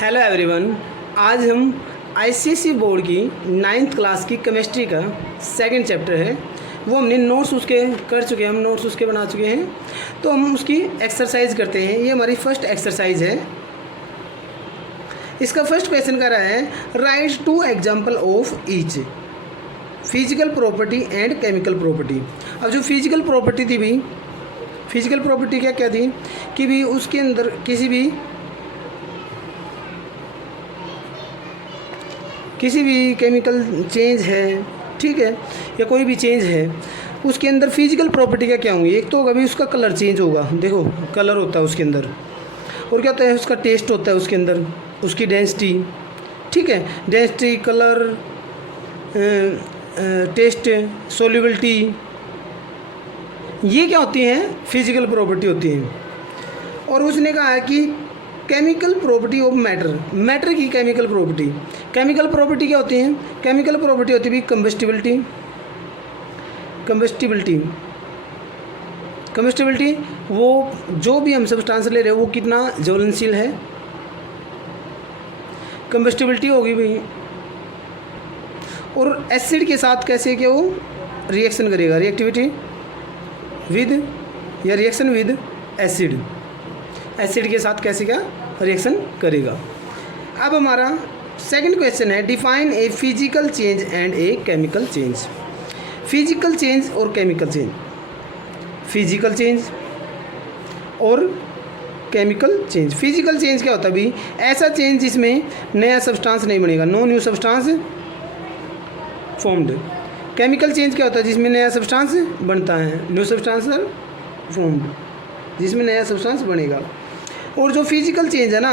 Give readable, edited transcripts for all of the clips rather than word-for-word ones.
Hello everyone. आज हम ICSE board की 9th क्लास की केमिस्ट्री का सेकंड चैप्टर है वो हमने नोट्स उसके कर चुके हैं, हम नोट्स उसके बना चुके हैं। तो हम उसकी एक्सरसाइज करते हैं। ये हमारी फर्स्ट एक्सरसाइज है। इसका फर्स्ट क्वेश्चन कर रहा है right 2 example of each physical property and chemical property. अब जो फिजिकल प्रॉपर्टी थी भी, फिजिकल प्रॉपर्टी क्या क्या थी कि भी उसके अंदर किसी भी केमिकल चेंज है, ठीक है, या कोई भी चेंज है उसके अंदर फिजिकल प्रॉपर्टी क्या क्या होंगी। एक तो होगा भी उसका कलर चेंज होगा, देखो कलर होता है उसके अंदर, और क्या होता है उसका टेस्ट होता है उसके अंदर, उसकी डेंसिटी, ठीक है, डेंसिटी, कलर, टेस्ट, सोल्यूबिलिटी, ये क्या होती हैं फिजिकल प्रॉपर्टी होती हैं। और उसने कहा है कि chemical property of matter, matter की केमिकल प्रॉपर्टी क्या होती हैं। केमिकल प्रॉपर्टी होती है कंबस्टिबिलिटी, वो जो भी हम सब्सटेंस ले रहे हैं वो कितना ज्वलनशील है, कंबस्टिबिलिटी होगी भाई। और एसिड के साथ कैसे क्या वो रिएक्शन करेगा, रिएक्टिविटी विद या रिएक्शन विद एसिड, एसिड के साथ कैसे क्या रिएक्शन करेगा। अब हमारा सेकंड क्वेश्चन है define a physical change and a chemical change. Physical change और केमिकल चेंज, फिजिकल चेंज और केमिकल चेंज। फिजिकल चेंज क्या होता है भी, ऐसा चेंज जिसमें नया सब्सटेंस नहीं बनेगा, no new substance formed. Chemical change क्या होता है जिसमें नया सब्सटेंस बनता है, न्यू सब्सटेंस फॉर्म्ड, जिसमें नया सब्सटेंस बनेगा। और जो फिजिकल चेंज है ना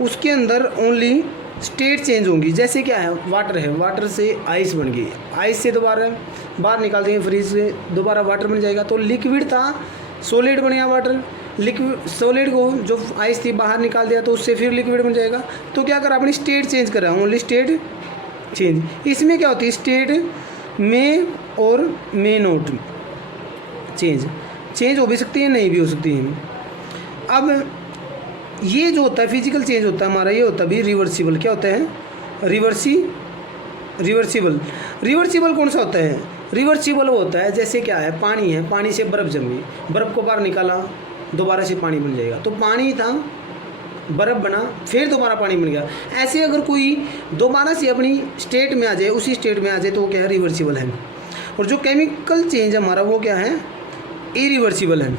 उसके अंदर ओनली स्टेट चेंज होंगी। जैसे क्या है, वाटर है, वाटर से आइस बन गई, आइस से दोबारा बाहर निकाल देंगे फ्रिज से, दोबारा वाटर बन जाएगा। तो लिक्विड था, सॉलिड बन गया वाटर, लिक्विड सॉलिड को जो आइस थी बाहर निकाल दिया तो उससे फिर लिक्विड बन जाएगा। तो क्या करा, अपनी स्टेट चेंज करा, ओनली स्टेट चेंज। इसमें क्या होती है, स्टेट में और में नोट चेंज हो भी सकती है, नहीं भी हो सकती है। अब ये जो होता है फिजिकल चेंज होता है हमारा, ये होता है भी रिवर्सिबल। क्या होता है, रिवर्सिबल कौन सा होता है, रिवर्सिबल वो होता है जैसे क्या है, पानी है, पानी से बर्फ़ जम गई, बर्फ़ को बाहर निकाला, दोबारा से पानी बन जाएगा। तो पानी था, बर्फ़ बना, फिर दोबारा पानी बन गया। ऐसे अगर कोई दोबारा से अपनी स्टेट में आ जाए, उसी स्टेट में आ जाए तो वो क्या है, रिवर्सिबल है। और जो केमिकल चेंज हमारा वो क्या है, इरिवर्सिबल है।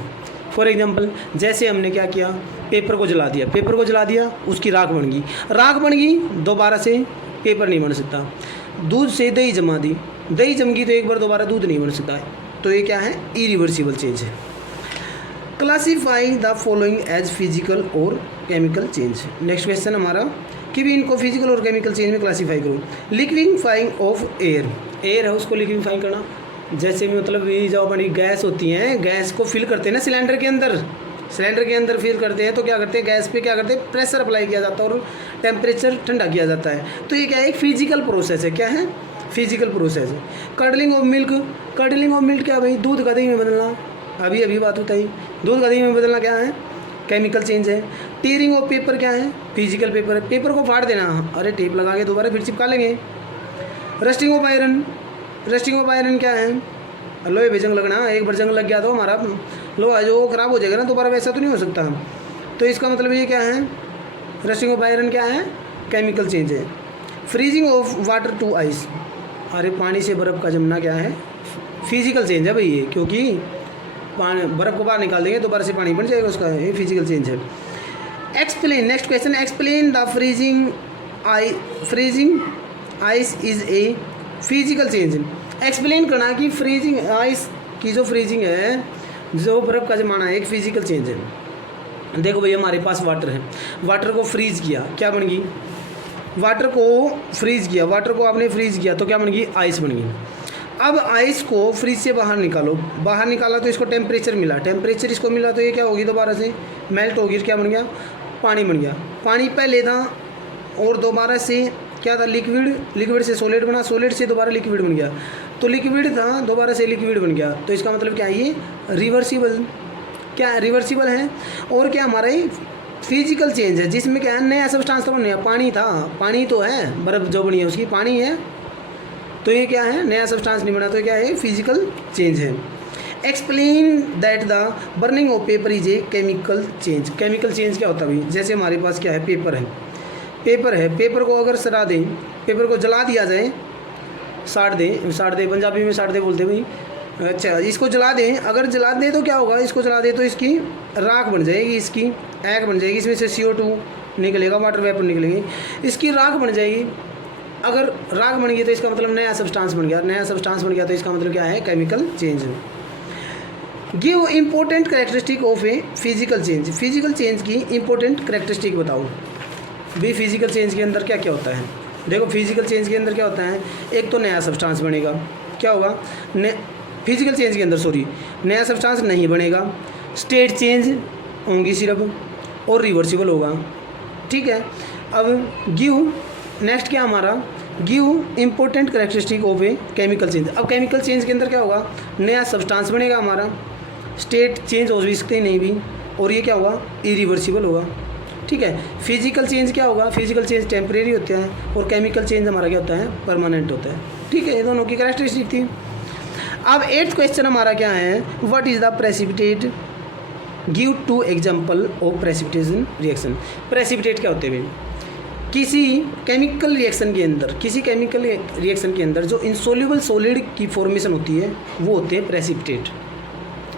फॉर एग्जांपल जैसे हमने क्या किया, पेपर को जला दिया, उसकी राख बन गई, दोबारा से पेपर नहीं बन सकता। दूध से दही जमा दी, दही जम गई तो एक बार दोबारा दूध नहीं बन सकता। तो ये क्या है, इरिवर्सिबल चेंज है। Classify the following as physical और केमिकल चेंज। नेक्स्ट क्वेश्चन हमारा कि भी इनको फिजिकल और केमिकल चेंज में क्लासीफाई करो। लिक्विफाइंग ऑफ एयर है, उसको लिक्विफाई करना। जैसे भी मतलब ये जो अपनी गैस होती हैं, गैस को फिल करते हैं ना सिलेंडर के अंदर फिल करते हैं, तो क्या करते हैं, गैस पे क्या करते हैं, प्रेशर अप्लाई किया जाता है और टेम्परेचर ठंडा किया जाता है। तो ये क्या है, एक फिजिकल प्रोसेस है। क्या है, फिजिकल प्रोसेस है। कर्डलिंग ऑफ मिल्क क्या भाई, दूध का दही में बदलना, अभी बात बताई, दूध का दही में बदलना क्या है, केमिकल चेंज है। टीयरिंग ऑफ पेपर क्या है, फिजिकल पेपर को फाड़ देना, अरे टेप लगा के दोबारा फिर चिपका लेंगे। रस्टिंग ऑफ आयरन क्या है, लोहे पे जंग लगना, एक बार जंग लग गया तो हमारा लोहा जो ख़राब हो जाएगा ना, दोबारा वैसा तो नहीं हो सकता। तो इसका मतलब ये क्या है, रस्टिंग ऑफ आयरन क्या है, केमिकल चेंज है। Freezing of water to ice, अरे पानी से बर्फ़ का जमना क्या है, फिजिकल चेंज है भाई ये, क्योंकि बर्फ़ को बाहर निकाल देंगे दोबारा से पानी बन जाएगा उसका, ये फिजिकल चेंज है। Explain, next question, explain the freezing ice is a physical change. Explain करना कि फ्रीजिंग आइस की जो फ्रीजिंग है, जो बर्फ़ का जमाना है, एक फिजिकल चेंज है। देखो भाई हमारे पास वाटर है, वाटर को फ्रीज किया, क्या बन गई, वाटर को आपने फ्रीज किया तो क्या बन गई, आइस बन गई। अब आइस को फ्रीज से बाहर निकाला तो इसको टेम्परेचर मिला, इसको मिला तो ये क्या होगी, दोबारा से मेल्ट होगी, क्या बन गया, पानी बन गया। पानी पहले था और दोबारा से क्या था, लिक्विड से सॉलिड बना, सॉलिड से दोबारा लिक्विड बन गया, तो लिक्विड था दोबारा से लिक्विड बन गया। तो इसका मतलब क्या है, ये रिवर्सिबल, क्या रिवर्सिबल है। और क्या हमारा ये फिजिकल चेंज है जिसमें क्या है, नया सब्सटेंस तो नहीं है, पानी था, पानी तो है, बर्फ जो बनी है उसकी पानी है, तो ये क्या है, नया सब्सटेंस नहीं बना, तो क्या है, फिजिकल चेंज है। Explain that the burning of paper is a chemical change. Chemical change क्या होता है भाई, जैसे हमारे पास क्या है, पेपर है, पेपर को अगर सड़ा दें, पेपर को जला दिया जाए, साड़ दें पंजाबी में साड़ दे बोलते हैं भाई, अच्छा इसको जला दें, अगर जला दें तो क्या होगा, इसको जला दें तो इसकी राख बन जाएगी, इसकी ऐग बन जाएगी, इसमें से CO2 निकलेगा, वाटर वेपर निकलेगी, इसकी राख बन जाएगी। अगर राख बन गई तो इसका मतलब नया सब्सटेंस बन गया, नया सब्सटेंस बन गया तो इसका मतलब क्या है, chemical change. Give important characteristic of a physical change. Physical change की इंपॉर्टेंट कैरेक्टरिस्टिक बताओ भाई, फिजिकल चेंज के अंदर क्या क्या होता है। देखो फिजिकल चेंज के अंदर क्या होता है, एक तो नया सब्सटेंस बनेगा, क्या होगा, फिजिकल चेंज के अंदर नया सब्सटेंस नहीं बनेगा, स्टेट चेंज होंगी सिर्फ, और रिवर्सिबल होगा, ठीक है। अब गिव, नेक्स्ट क्या हमारा, give important characteristic of a chemical change. अब केमिकल चेंज के अंदर क्या होगा, नया सब्सटेंस बनेगा हमारा, स्टेट चेंज हो भी सकते नहीं भी, और ये क्या होगा, इरिवर्सिबल होगा, ठीक है। फिजिकल चेंज क्या होगा, फिजिकल चेंज टेम्परेरी होता है, और केमिकल चेंज हमारा क्या होता है, परमानेंट होता है, ठीक है। ये दोनों की कैरेक्टरिस्टिक थी। अब 8th क्वेश्चन हमारा क्या है, what is the precipitate, give 2 example of precipitation reaction. Precipitate क्या होते हैं भाई, किसी केमिकल रिएक्शन के अंदर जो इंसोल्यूबल सॉलिड की फॉर्मेशन होती है वो होते हैं प्रेसिपिटेट,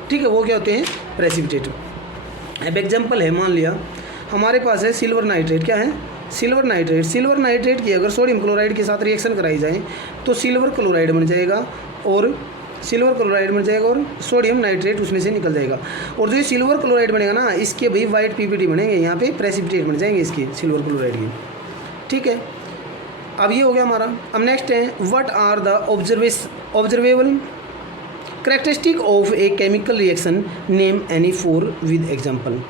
ठीक है, वो क्या होते हैं, प्रेसिपिटेट। अब एग्जाम्पल है, मान लिया हमारे पास है सिल्वर नाइट्रेट, क्या है, सिल्वर नाइट्रेट की अगर सोडियम क्लोराइड के साथ रिएक्शन कराई जाए तो सिल्वर क्लोराइड बन जाएगा, और सोडियम नाइट्रेट उसमें से निकल जाएगा, और जो ये सिल्वर क्लोराइड बनेगा ना, इसके भाई वाइट PPT बनेंगे, यहाँ पे प्रेसिपिटेट बन जाएंगे इसके सिल्वर क्लोराइड के, ठीक है। अब ये हो गया हमारा। अब नेक्स्ट है, what are the observable characteristic of a chemical reaction, name any 4 with example.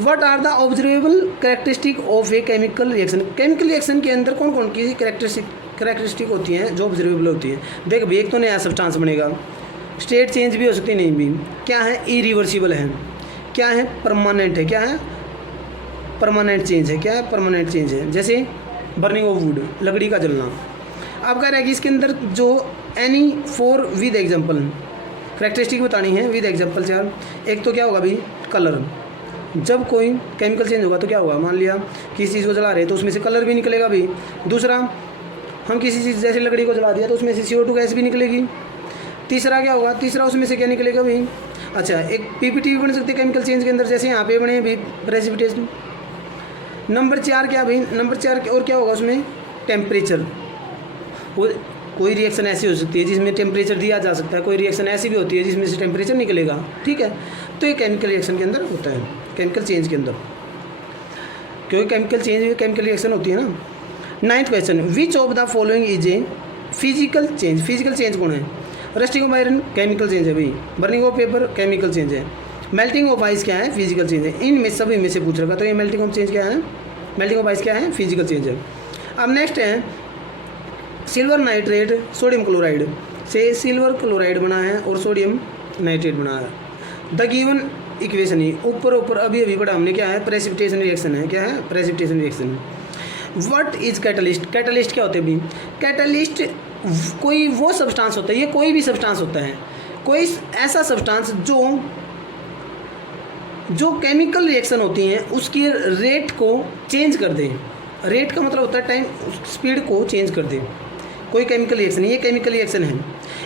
What are the observable characteristic of a chemical reaction के अंदर कौन कौन की कैरेक्टरिस्टिक होती हैं जो ऑब्जर्वेबल होती है। देख भाई, एक तो नया सब्सटेंस बनेगा, स्टेट चेंज भी हो सकती नहीं भी, क्या है, इरिवर्सिबल है, क्या है, परमानेंट है, क्या है, परमानेंट चेंज है, क्या है, परमानेंट चेंज है, जैसे बर्निंग ऑफ वुड, लकड़ी का जलना। अब कह रहा है कि इसके अंदर जो एनी 4 विद एग्जाम्पल कैरेक्टरिस्टिक बतानी है, विद एग्जाम्पल 4। एक तो क्या होगा भाई, कलर, जब कोई केमिकल चेंज होगा तो क्या होगा, मान लिया किसी चीज़ को जला रहे तो उसमें से कलर भी निकलेगा भाई। दूसरा, हम किसी चीज़ जैसे लकड़ी को जला दिया तो उसमें से CO2 गैस भी निकलेगी। तीसरा क्या होगा, तीसरा उसमें से क्या निकलेगा भाई, अच्छा एक PPT भी बन सकते हैं केमिकल चेंज के अंदर, जैसे यहाँ पे बने भाई प्रेसिपिटेशन। नंबर 4 क्या भाई, नंबर 4 और क्या होगा उसमें, टेम्परेचर। कोई रिएक्शन ऐसी हो सकती है जिसमें टेम्परेचर दिया जा सकता है, कोई रिएक्शन ऐसी भी होती है जिसमें से टेम्परेचर निकलेगा, ठीक है। तो ये केमिकल रिएक्शन के अंदर होता है, केमिकल चेंज के अंदर, क्योंकि केमिकल रिएक्शन होती है ना। 9th question, which of the following is a physical change कौन है। Rusting of iron chemical change है भाई, burning of paper chemical change है, मेल्टिंग ऑफ आइस क्या है, फिजिकल चेंज है। इनमें सभी में से पूछ रखा, तो ये मेल्टिंग ऑफ चेंज क्या है, मेल्टिंग ऑफ आइस क्या है, फिजिकल चेंज है। अब नेक्स्ट है, सिल्वर नाइट्रेट सोडियम क्लोराइड से सिल्वर क्लोराइड बना है और सोडियम नाइट्रेट बना है। द गिवन इक्वेशन ही ऊपर अभी पढ़ा हमने, क्या है, प्रेसिपिटेशन रिएक्शन है, क्या है, precipitation reaction. What is catalyst, catalyst क्या होते हैं भाई, कैटलिस्ट कोई वो सब्सटेंस होता है, ये कोई भी सब्सटेंस होता है, कोई ऐसा सब्सटेंस जो केमिकल रिएक्शन होती हैं उसकी रेट को चेंज कर दें। रेट का मतलब होता है टाइम, स्पीड को चेंज कर दें। कोई केमिकल रिएक्शन, ये केमिकल रिएक्शन है,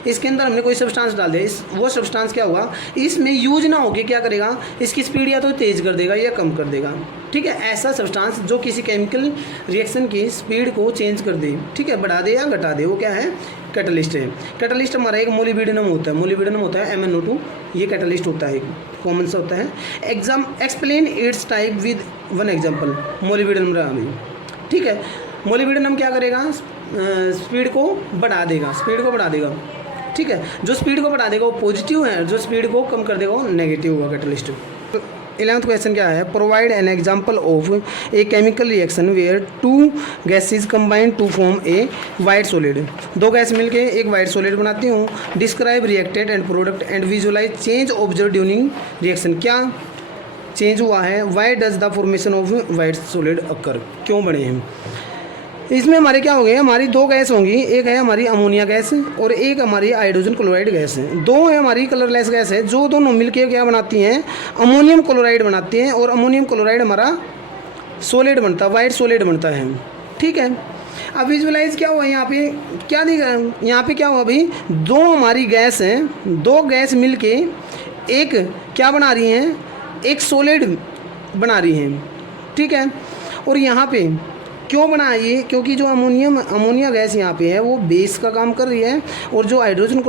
इसके अंदर हमने कोई सब्सटेंस डाल दिया, वो सब्सटेंस क्या हुआ, इसमें यूज ना होके क्या करेगा, इसकी स्पीड या तो तेज़ कर देगा या कम कर देगा, ठीक है। ऐसा सब्सटेंस जो किसी केमिकल रिएक्शन की स्पीड को चेंज कर दे, ठीक है, बढ़ा दे या घटा दे, वो क्या है, कैटलिस्ट है। कैटलिस्ट हमारा एक मोलिब्डेनम होता है MnO2, ये कैटलिस्ट होता है, कॉमन सा होता है। Explain it's type with 1 example. Molybdenum, ठीक है, मोलिब्डेनम क्या करेगा, स्पीड को बढ़ा देगा, ठीक है। जो स्पीड को बढ़ा देगा वो पॉजिटिव है, जो स्पीड को कम कर देगा वो नेगेटिव होगा कैटलिस्ट। 11th क्वेश्चन क्या है, provide an example of a chemical reaction where 2 gases combine to form a white solid. 2 gas मिलके एक वाइट सॉलिड बनाती हूँ। Describe reacted and product and visualize change observe during reaction. क्या change हुआ है। Why does the formation of white solid occur, क्यों बने हैं। इसमें हमारे क्या हो गए, हमारी दो गैस होंगी, एक है हमारी अमोनिया गैस और एक हमारी हाइड्रोजन क्लोराइड गैस है। दो है हमारी कलरलेस गैस है, जो दोनों मिलकर क्या बनाती हैं, अमोनियम क्लोराइड बनाती हैं और अमोनियम क्लोराइड हमारा सॉलिड बनता है, वाइट सॉलिड बनता है। ठीक है, अब विजुअलाइज क्या हुआ यहाँ पे, क्या दिख रहा है यहाँ पे, क्या हुआ अभी, दो हमारी गैस हैं, दो गैस मिलके एक क्या बना रही हैं, एक सॉलिड बना रही हैं। ठीक है, और यहाँ पे क्यों बना ये, क्योंकि जो अमोनिया गैस यहाँ पे है वो बेस का काम कर रही है और जो हाइड्रोजन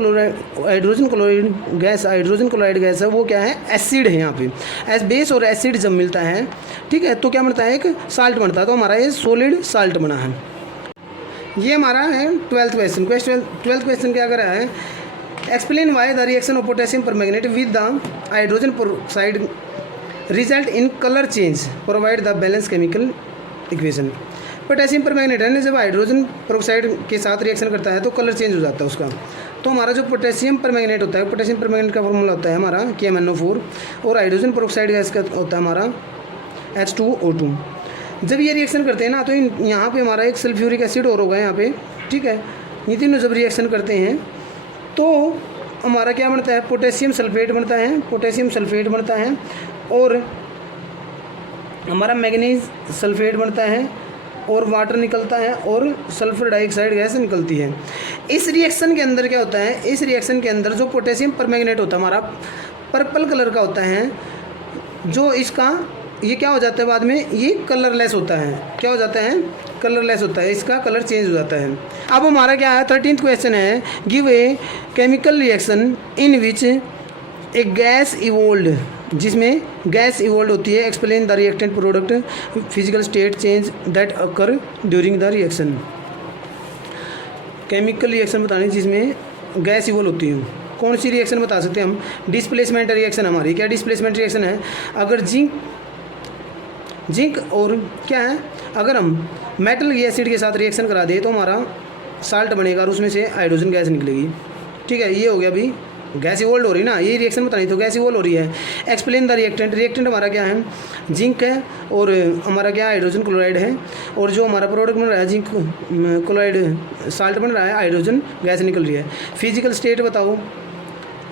क्लोराइड गैस है वो क्या है, एसिड है यहाँ पे। एस बेस और एसिड जब मिलता है, ठीक है, तो क्या बनता है, एक साल्ट बनता है। तो हमारा ये सॉलिड साल्ट बना है। ये हमारा है 12th क्वेश्चन। 12th क्वेश्चन क्या कर रहा है, explain why the reaction of potassium permanganate with the hydrogen peroxide result in colour change, provide the balance chemical equation. Potassium permanganate है ना, जब हाइड्रोजन पेरोक्साइड के साथ रिएक्शन करता है तो कलर चेंज हो जाता है उसका। तो हमारा जो पोटेशियम परमैंगनेट होता है, पोटेशियम परमैंगनेट का फॉर्मूला होता है हमारा KMnO4 और हाइड्रोजन पेरोक्साइड गैस का होता है हमारा H2O2। जब ये रिएक्शन करते हैं ना तो यहाँ पे हमारा एक सल्फ्यूरिक एसिड और होगा यहाँ पे। ठीक है, ये तीनों जब रिएक्शन करते हैं तो हमारा क्या बनता है, पोटेशियम सल्फेट बनता है, पोटेशियम सल्फेट बनता है और हमारा मैग्नीज सल्फेट बनता है और वाटर निकलता है और सल्फर डाइऑक्साइड गैस निकलती है। इस रिएक्शन के अंदर क्या होता है, इस रिएक्शन के अंदर जो पोटेशियम परमैंगनेट होता है हमारा पर्पल कलर का होता है, जो इसका ये क्या हो जाता है बाद में, ये कलरलेस होता है। क्या हो जाता है, कलरलेस होता है, इसका कलर चेंज हो जाता है। अब हमारा क्या है 13th क्वेश्चन है, give a chemical reaction in which A gas evolved, जिसमें गैस इवोल्ड होती है, explain the reactant product physical state change that occur during the reaction. Chemical reaction बताने जिसमें गैस इवोल्व होती है, कौन सी रिएक्शन बता सकते हैं हम, डिस्प्लेसमेंट रिएक्शन। हमारी क्या डिस्प्लेसमेंट रिएक्शन है, अगर जिंक और क्या है, अगर हम मेटल एसिड के साथ रिएक्शन करा दें तो हमारा साल्ट बनेगा और उसमें से हाइड्रोजन गैस निकलेगी। ठीक है, ये हो गया अभी गैस इवोल्व हो रही ना, ये रिएक्शन बतानी तो गैस इवोल्व हो रही है। एक्सप्लेन द रिएक्टेंट, रिएक्टेंट हमारा क्या है, जिंक है और हमारा क्या हाइड्रोजन क्लोराइड है और जो हमारा प्रोडक्ट बन रहा है जिंक क्लोराइड साल्ट बन रहा है, हाइड्रोजन गैस निकल रही है। फिजिकल स्टेट बताओ,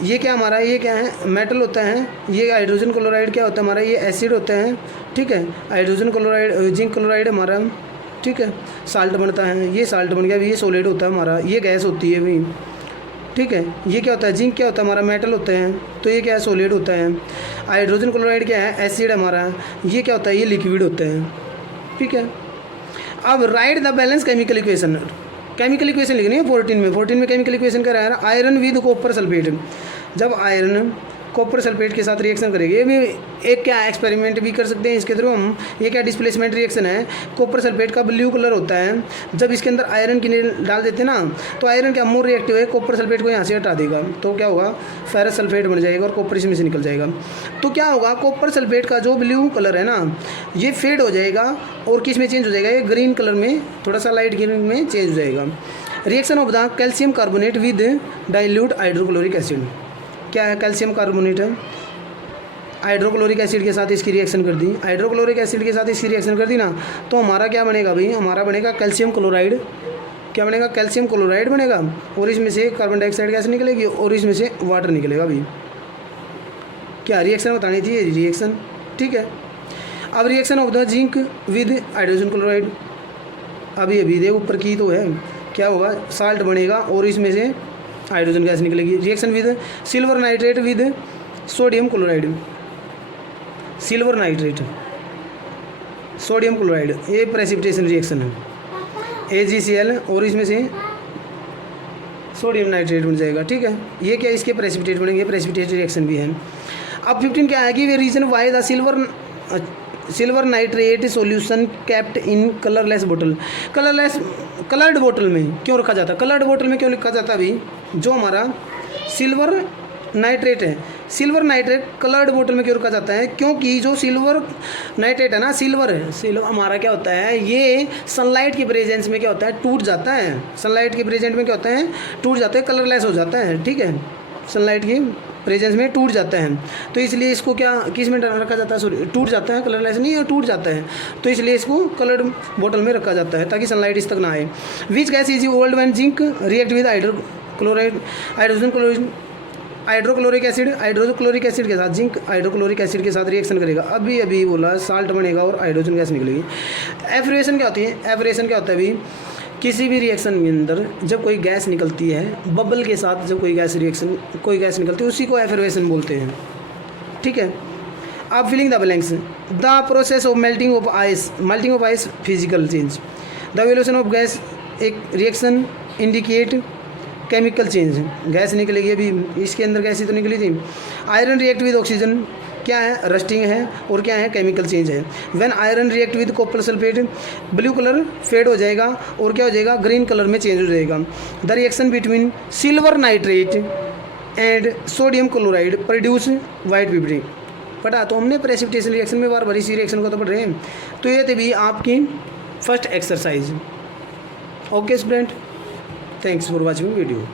ये क्या हमारा, ये क्या है, मेटल होता है, ये हाइड्रोजन क्लोराइड क्या होता है हमारा, ये एसिड होता है। ठीक है, हाइड्रोजन क्लोराइड जिंक क्लोराइड हमारा, ठीक है, साल्ट बनता है, ये साल्ट बन गया, ये सॉलिड होता है हमारा, ये गैस होती है अभी। ठीक है, ये क्या होता है, जिंक क्या होता है हमारा, मेटल होता है, तो ये क्या है, सॉलिड होता है। हाइड्रोजन क्लोराइड क्या है, एसिड हमारा, ये क्या होता है, ये लिक्विड होता है। ठीक है, अब right the balance chemical equation, chemical equation लिखनी है 14 में केमिकल इक्वेशन क्या है, आयरन विद कॉपर सल्फेट। जब आयरन कॉपर सल्फेट के साथ रिएक्शन करेंगे, ये भी एक क्या एक्सपेरिमेंट भी कर सकते हैं इसके थ्रू हम। ये क्या डिस्प्लेसमेंट रिएक्शन है, कॉपर सल्फेट का ब्लू कलर होता है, जब इसके अंदर आयरन की डाल देते हैं ना तो आयरन क्या मोर रिएक्टिव है, कॉपर सल्फेट को यहाँ से हटा देगा तो क्या होगा, फेरस सल्फेट बन जाएगा और कॉपर इसमें से निकल जाएगा। तो क्या होगा, कॉपर सल्फेट का जो ब्लू कलर है ना ये फेड हो जाएगा और किस में चेंज हो जाएगा, ये ग्रीन कलर में, थोड़ा सा लाइट ग्रीन में चेंज हो जाएगा। Reaction of the calcium carbonate with dilute hydrochloric acid, क्या है, कैल्शियम कार्बोनेट है, हाइड्रोक्लोरिक एसिड के साथ इसकी रिएक्शन कर दी, हाइड्रोक्लोरिक एसिड के साथ इसकी रिएक्शन कर दी ना तो हमारा क्या बनेगा भाई, हमारा बनेगा कैल्शियम क्लोराइड। क्या बनेगा, कैल्शियम क्लोराइड बनेगा और इसमें से कार्बन डाइऑक्साइड गैस निकलेगी और इसमें से वाटर निकलेगा भाई। क्या रिएक्शन बतानी थी, रिएक्शन। ठीक है, अब reaction of the zinc with hydrogen chloride, अभी अभी दे ऊपर की तो है, क्या होगा, साल्ट बनेगा और इसमें से हाइड्रोजन गैस निकलेगी। Reaction with silver nitrate with sodium chloride, silver nitrate sodium chloride, ये प्रेसिपिटेशन रिएक्शन है, AgCl और इसमें से सोडियम नाइट्रेट बन जाएगा। ठीक है, ये क्या, इसके प्रेसिपिटेट बनेंगे, प्रेसिपिटेट रिएक्शन भी है। अब 15 क्या है कि वे reason why the silver nitrate solution kept in colourless बोतल, कलर्ड बोतल में क्यों रखा जाता है, कलर्ड बोतल में क्यों रखा जाता है भाई, जो हमारा सिल्वर नाइट्रेट है, सिल्वर नाइट्रेट कलर्ड बोतल में क्यों रखा जाता है, क्योंकि जो सिल्वर नाइट्रेट है ना, सिल्वर हमारा क्या होता है, ये सनलाइट के प्रेजेंस में क्या होता है, टूट जाता है, सनलाइट के प्रेजेंट में क्या होता है, टूट जाता है, कलरलेस हो जाता है। ठीक है, सनलाइट की प्रेजेंस में टूट जाता है। तो इसलिए इसको क्या किस में रखा जाता है, सॉरी टूट जाता है, कलरलेस नहीं है, टूट जाता है। तो इसलिए इसको कलर्ड बोतल में रखा जाता है ताकि सनलाइट इस तक ना आए। Which gas is old when zinc react with hydrochloride hydrochloric acid के साथ जिंक हाइड्रोक्लोरिक एसिड के साथ रिएक्शन करेगा। अभी बोला साल्ट बनेगा और हाइड्रोजन गैस निकलेगी। एवरेशन क्या होती है, एवरेशन क्या होता है अभी, किसी भी रिएक्शन के अंदर जब कोई गैस निकलती है, बबल के साथ जब कोई गैस निकलती है उसी को एफरेशन बोलते हैं। ठीक है, आप filling the blanks. The process of melting of ice physical change. The evolution of gas, एक reaction indicate chemical change. Gas निकलेगी, अभी इसके अंदर गैस ही तो निकली थी। आयरन रिएक्ट विद ऑक्सीजन, क्या है, रस्टिंग है, और क्या है, केमिकल चेंज है। When iron react with copper sulphate, blue colour fade हो जाएगा और क्या हो जाएगा, ग्रीन कलर में चेंज हो जाएगा। The reaction between silver nitrate and sodium chloride produce white पिपड़ी। पता तो हमने प्रेसिपिटेशन रिएक्शन में बार इसी रिएक्शन को तो पढ़ रहे हैं। तो ये थी भी आपकी first exercise. Okay student, thanks for watching video.